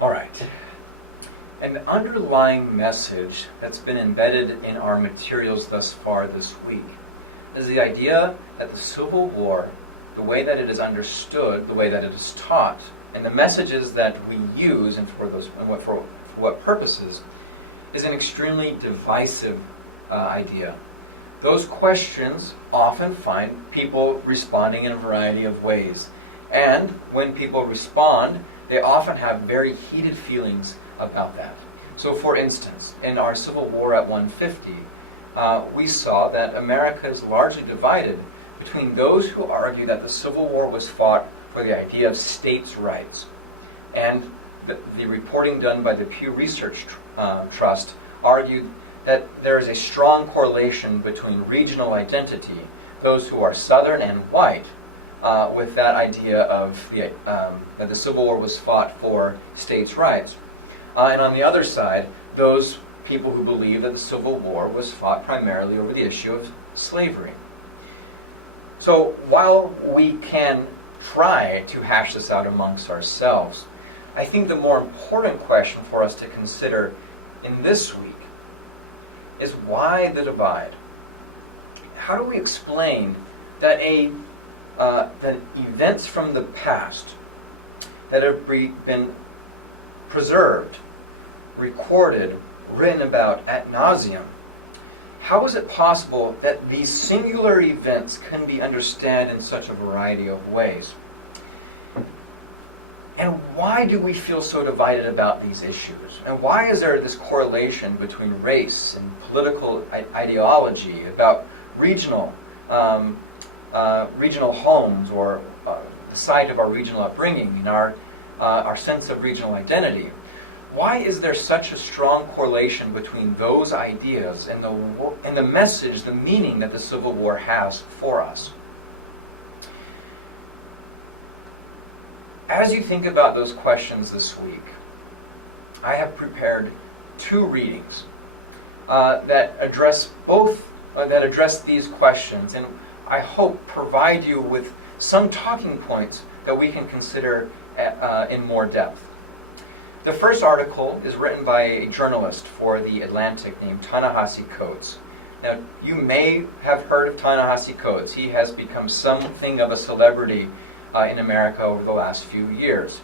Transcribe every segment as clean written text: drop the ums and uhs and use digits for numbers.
All right. An underlying message that's been embedded in our materials thus far this week is the idea that the Civil War, the way that it is understood, the way that it is taught, and the messages that we use and for what purposes, is an extremely divisive idea. Those questions often find people responding in a variety of ways. And when people respond, they often have very heated feelings about that. So for instance, in our Civil War at 150, we saw that America is largely divided between those who argue that the Civil War was fought for the idea of states' rights. And the reporting done by the Pew Research Trust argued that there is a strong correlation between regional identity, those who are Southern and white, with that idea of that the Civil War was fought for states' rights. And on the other side, those people who believe that the Civil War was fought primarily over the issue of slavery. So while we can try to hash this out amongst ourselves, I think the more important question for us to consider in this week is why the divide? How do we explain that that events from the past that have been preserved, recorded, written about ad nauseum, how is it possible that these singular events can be understood in such a variety of ways? And why do we feel so divided about these issues? And why is there this correlation between race and political ideology, about regional homes, or the site of our regional upbringing, and our sense of regional identity? Why is there such a strong correlation between those ideas and the message, the meaning that the Civil War has for us? As you think about those questions this week, I have prepared two readings that address these questions, and I hope provide you with some talking points that we can consider in more depth. The first article is written by a journalist for The Atlantic named Tallahassee Coates. Now, you may have heard of Tallahassee Coates. He has become something of a celebrity in America over the last few years.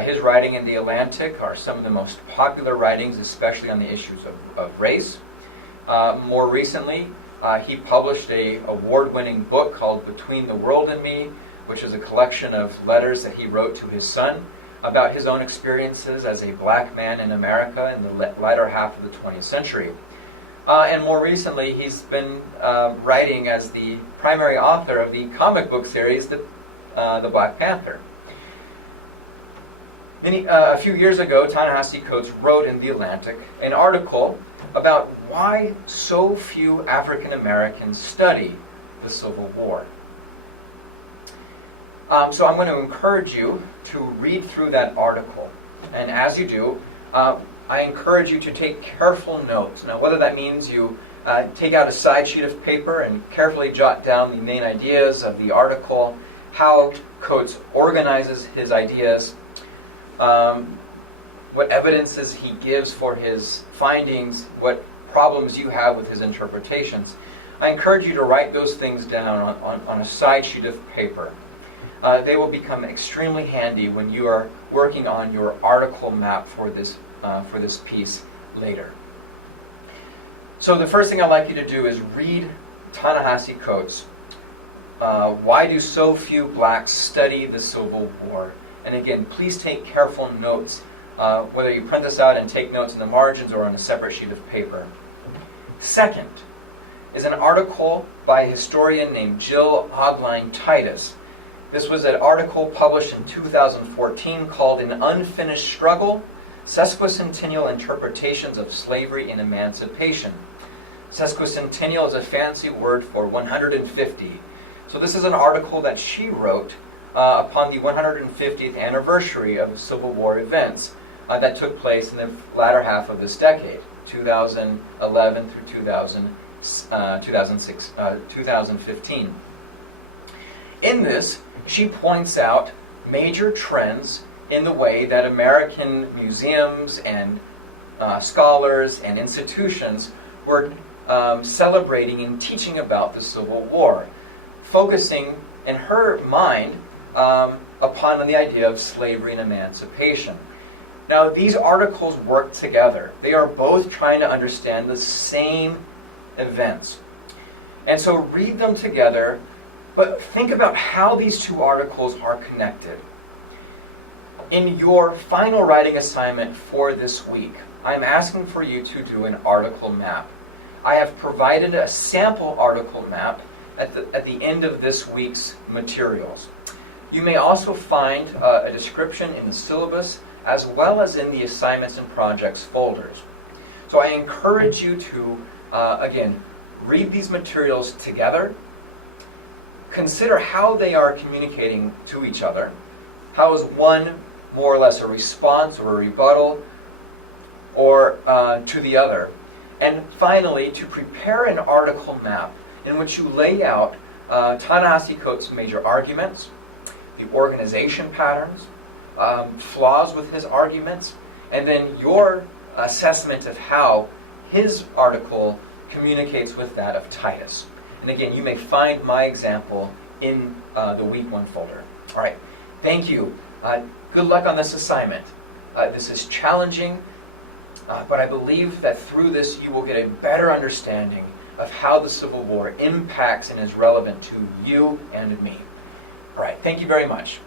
His writing in The Atlantic are some of the most popular writings, especially on the issues of race. More recently, he published an award-winning book called Between the World and Me, which is a collection of letters that he wrote to his son about his own experiences as a black man in America in the latter half of the 20th century. And more recently, he's been writing as the primary author of the comic book series, The Black Panther. A few years ago, Ta-Nehisi Coates wrote in The Atlantic an article about why so few African Americans study the Civil War. So I'm going to encourage you to read through that article. And as you do, I encourage you to take careful notes. Now, whether that means you take out a side sheet of paper and carefully jot down the main ideas of the article, how Coates organizes his ideas, what evidences he gives for his findings, what problems you have with his interpretations. I encourage you to write those things down on a side sheet of paper. They will become extremely handy when you are working on your article map for this piece later. So the first thing I'd like you to do is read Ta-Nehisi Coates. Why do so few blacks study the Civil War? And again, please take careful notes, whether you print this out and take notes in the margins or on a separate sheet of paper. Second is an article by a historian named Jill Ogline Titus. This was an article published in 2014 called An Unfinished Struggle, Sesquicentennial Interpretations of Slavery and Emancipation. Sesquicentennial is a fancy word for 150. So this is an article that she wrote upon the 150th anniversary of the Civil War events that took place in the latter half of this decade, 2011 through 2015. In this, she points out major trends in the way that American museums and scholars and institutions were celebrating and teaching about the Civil War, focusing in her mind upon the idea of slavery and emancipation. Now, these articles work together. They are both trying to understand the same events. And so read them together, but think about how these two articles are connected. In your final writing assignment for this week, I'm asking for you to do an article map. I have provided a sample article map at the end of this week's materials. You may also find a description in the syllabus as well as in the assignments and projects folders. So I encourage you to, again, read these materials together, consider how they are communicating to each other. How is one more or less a response or a rebuttal or to the other? And finally, to prepare an article map in which you lay out Ta-Nehisi Coates' major arguments, the organization patterns, flaws with his arguments, and then your assessment of how his article communicates with that of Titus. And again, you may find my example in the Week 1 folder. All right, thank you. Good luck on this assignment. This is challenging, but I believe that through this you will get a better understanding of how the Civil War impacts and is relevant to you and me. All right, thank you very much.